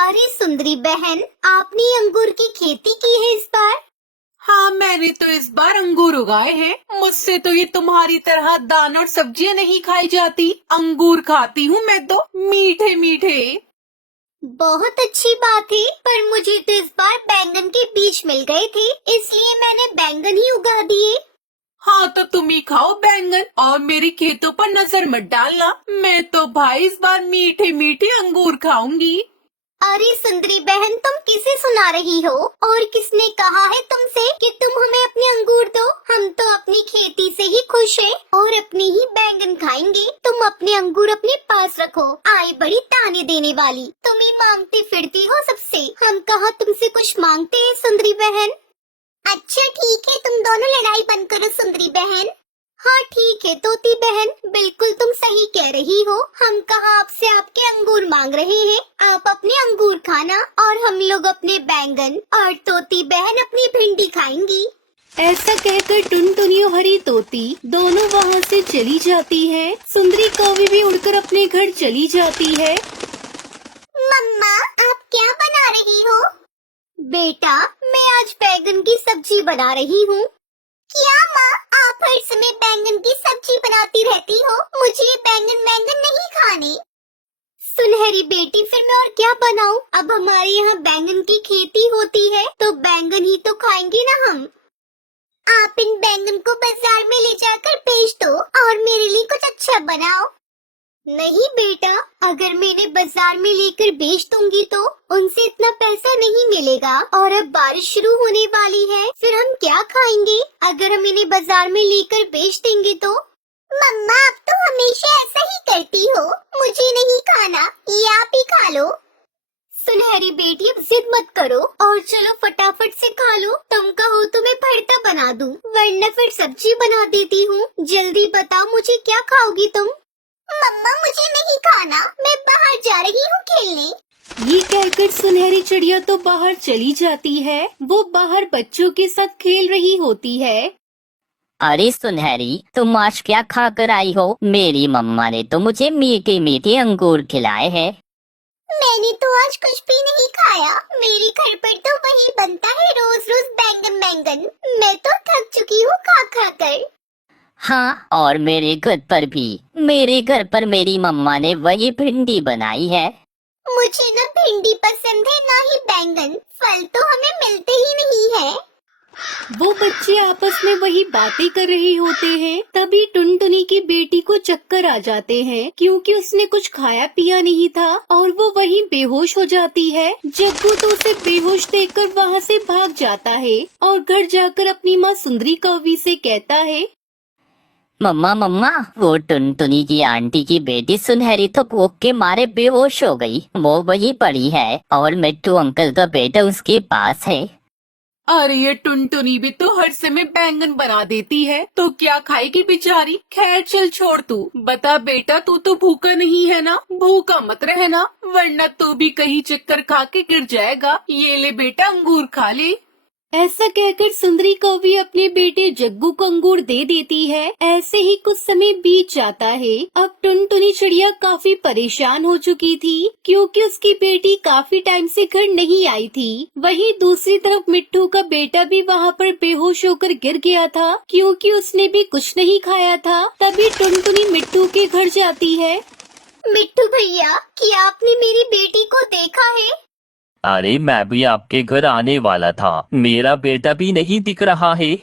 अरे सुंदरी बहन, आपने अंगूर की खेती की है इस बार? हाँ, मैंने तो इस बार अंगूर उगाए हैं। मुझसे तो ये तुम्हारी तरह दाना और सब्जियां नहीं खाई जाती। अंगूर खाती हूँ मैं तो, मीठे मीठे। बहुत अच्छी बात है, पर मुझे तो इस बार बैंगन के बीज मिल गए थे, इसलिए मैंने बैंगन ही उगा दिए। हाँ, तो तुम ही खाओ बैंगन और मेरे खेतों पर नजर मत डालना। मैं तो भाई इस बार मीठे मीठे अंगूर खाऊंगी। अरे सुंदरी बहन, तुम किसे सुना रही हो? और किसने कहा है तुमसे कि तुम हमें अपने अंगूर दो? हम तो अपनी खेती से ही खुश हैं और अपने ही बैंगन खाएंगे। तुम अपने अंगूर अपने पास रखो। आई बड़ी ताने देने वाली, तुम ही मांगती फिरती हो सबसे। हम कहाँ तुमसे कुछ मांगते हैं सुंदरी बहन। अच्छा ठीक है, तुम दोनों लड़ाई बंद करो सुंदरी बहन। हाँ ठीक है तोती बहन, बिल्कुल तुम सही कह रही हो। हम कहाँ आपसे आपके अंगूर मांग रहे हैं। आप अपने अंगूर खाना और हम लोग अपने बैंगन, और तोती बहन अपनी भिंडी खाएंगी। ऐसा कहकर टुनटुनी और हरी तोती दोनों वहाँ से चली जाती है। सुंदरी कौवी भी उड़कर अपने घर चली जाती है। मम्मा, आप क्या बना रही हो? बेटा, मैं आज बैंगन की सब्जी बना रही हूँ। क्या माँ, आप हर समय बैंगन की सब्जी बनाती रहती हो? मुझे ये बैंगन वैंगन नहीं खाने। सुनहरी बेटी, फिर मैं और क्या बनाऊं? अब हमारे यहाँ बैंगन की खेती होती है, तो बैंगन ही तो खाएंगे ना हम। आप इन बैंगन को बाजार में ले जाकर बेच दो और मेरे लिए कुछ अच्छा बनाओ। नहीं बेटा, अगर मैंने बाजार में लेकर बेच दूंगी तो उनसे इतना पैसा नहीं मिलेगा, और अब बारिश शुरू होने वाली है, फिर हम क्या खाएंगे अगर हम इन्हें बाजार में लेकर बेच देंगे तो? मम्मा, आप तो हमेशा ऐसा ही करती हो। मुझे नहीं खाना, ये आप ही खा लो। सुनहरी बेटी, अब जिद मत करो और चलो फटाफट से खा लो। तुम कहो तो मैं भरता बना दूं, वरना फिर सब्जी बना देती हूँ। जल्दी बताओ, मुझे क्या खाओगी तुम? मम्मा, मुझे नहीं खाना, मैं बाहर जा रही हूँ खेलने। ये कहकर सुनहरी चिड़िया तो बाहर चली जाती है। वो बाहर बच्चों के साथ खेल रही होती है। अरे सुनहरी, तुम आज क्या खाकर आई हो? मेरी मम्मा ने तो मुझे मीठे मीठे अंगूर खिलाए हैं। मैंने तो आज कुछ भी नहीं खाया। मेरे घर पर तो वही बनता है, रोज रोज बैंगन बैंगन। मैं तो थक चुकी हूँ खा खा कर। हाँ, और मेरे घर पर भी। मेरे घर पर मेरी मम्मा ने वही भिंडी बनाई है। मुझे ना भिंडी पसंद है, ना ही बैंगन। फल तो हमें मिलते ही नहीं है। वो बच्चे आपस में वही बातें कर रहे होते हैं। तभी टुनटुनी की बेटी को चक्कर आ जाते हैं, क्योंकि उसने कुछ खाया पिया नहीं था और वो वहीं बेहोश हो जाती है। जग्गू तो उसे बेहोश देखकर वहाँ से भाग जाता है और घर जाकर अपनी माँ सुंदरी कौवी से कहता है, मम्मा मम्मा, वो टुनटुनी की आंटी की बेटी सुनहरी तो भूख के मारे बेहोश हो गई। वो वही पड़ी है और मिट्टू अंकल का बेटा उसके पास है। अरे ये टुनटुनी भी तो हर समय बैंगन बना देती है, तो क्या खाएगी बेचारी। खैर चल छोड़, तू बता बेटा, तू तो भूखा नहीं है ना? भूखा मत रहना, वरना तू भी कहीं चक्कर खा के गिर जाएगा। ये ले बेटा, अंगूर खा ले। ऐसा कहकर सुंदरी कौवी अपने बेटे जग्गू को अंगूर दे देती है। ऐसे ही कुछ समय बीत जाता है। अब टुनटुनी चिड़िया काफी परेशान हो चुकी थी, क्योंकि उसकी बेटी काफी टाइम से घर नहीं आई थी। वहीं दूसरी तरफ मिट्टू का बेटा भी वहाँ पर बेहोश होकर गिर गया था, क्योंकि उसने भी कुछ नहीं खाया था। तभी टुनटुनी मिट्टू के घर जाती है। मिट्टू भैया, क्या आपने मेरी बेटी को देखा है? अरे मैं भी आपके घर आने वाला था, मेरा बेटा भी नहीं दिख रहा है।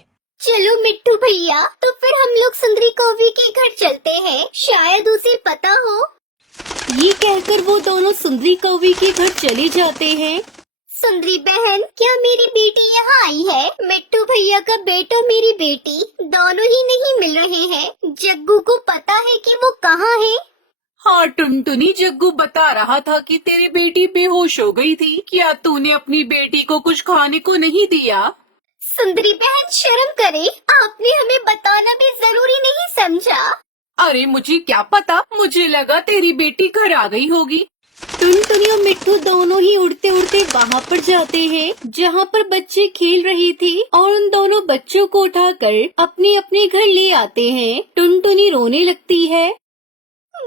चलो मिट्टू भैया, तो फिर हम लोग सुंदरी कौवी के घर चलते हैं, शायद उसे पता हो। ये कहकर वो दोनों सुंदरी कौवी के घर चले जाते हैं। सुंदरी बहन, क्या मेरी बेटी यहाँ आई है? मिट्टू भैया का बेटा, मेरी बेटी दोनों ही नहीं मिल रहे हैं। जग्गू को पता है कि वो कहाँ है? हाँ टुनटुनी, जग्गू बता रहा था कि तेरी बेटी बेहोश हो गई थी। क्या तूने अपनी बेटी को कुछ खाने को नहीं दिया? सुंदरी बहन, शर्म करे, आपने हमें बताना भी जरूरी नहीं समझा। अरे मुझे क्या पता, मुझे लगा तेरी बेटी घर आ गई होगी। टुनटुनी और मिट्टू दोनों ही उड़ते उड़ते वहाँ पर जाते हैं, जहाँ पर बच्चे खेल रहे थे, और उन दोनों बच्चों को उठाकर अपने अपने घर ले आते हैं। टुनटुनी रोने लगती है।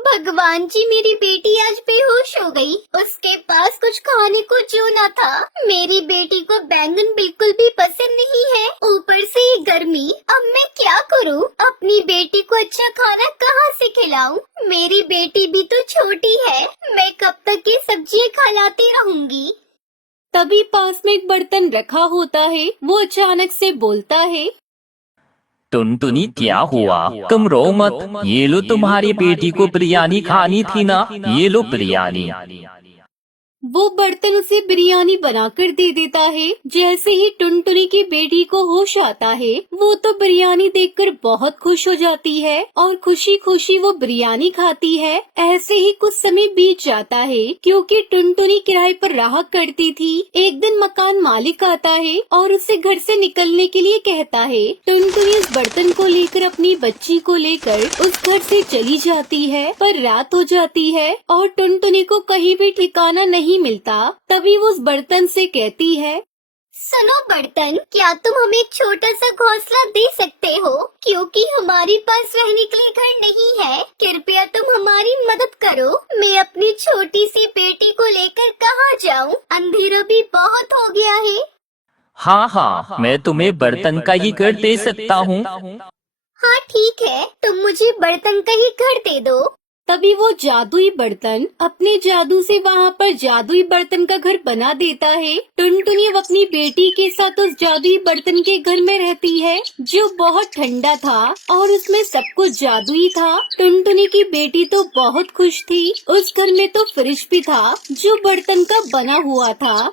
भगवान जी, मेरी बेटी आज बेहोश हो गई। उसके पास कुछ खाने को जो न था। मेरी बेटी को बैंगन बिल्कुल भी पसंद नहीं है, ऊपर से ये गर्मी। अब मैं क्या करूं? अपनी बेटी को अच्छा खाना कहाँ से खिलाऊं? मेरी बेटी भी तो छोटी है, मैं कब तक ये सब्जियां खिलाती रहूंगी? तभी पास में एक बर्तन रखा होता है। वो अचानक से बोलता है, टुनटुनी क्या हुआ? तुम रो मत, ये लो तुम्हारी बेटी को बिरयानी खानी थी ना, ये लो बिरयानी। वो बर्तन उसे बिरयानी बनाकर दे देता है। जैसे ही टुनटुनी की बेटी को होश आता है, वो तो बिरयानी देखकर बहुत खुश हो जाती है और खुशी खुशी वो बिरयानी खाती है। ऐसे ही कुछ समय बीत जाता है, क्योंकि टुनटुनी किराए पर रहा करती थी। एक दिन मकान मालिक आता है और उसे घर से निकलने के लिए कहता है। टुनटुनी उस बर्तन को लेकर अपनी बच्ची को लेकर उस घर से चली जाती है, पर रात हो जाती है और टुनटुनी को कहीं भी ठिकाना नहीं मिलता। तभी वो उस बर्तन से कहती है, सुनो बर्तन, क्या तुम हमें एक छोटा सा घोंसला दे सकते हो? क्योंकि हमारे पास रहने के लिए घर नहीं है। कृपया तुम हमारी मदद करो। मैं अपनी छोटी सी बेटी को लेकर कहाँ जाऊँ? अंधेरा भी बहुत हो गया है। हाँ हाँ, मैं तुम्हें बर्तन का ही घर दे सकता हूँ। हाँ ठीक है, तुम मुझे बर्तन का ही घर दे दो। तभी वो जादुई बर्तन अपने जादू से वहाँ पर जादुई बर्तन का घर बना देता है। टुनटुनी अब अपनी बेटी के साथ उस जादुई बर्तन के घर में रहती है, जो बहुत ठंडा था और उसमें सब कुछ जादुई था। टुनटुनी की बेटी तो बहुत खुश थी। उस घर में तो फ्रिज भी था, जो बर्तन का बना हुआ था।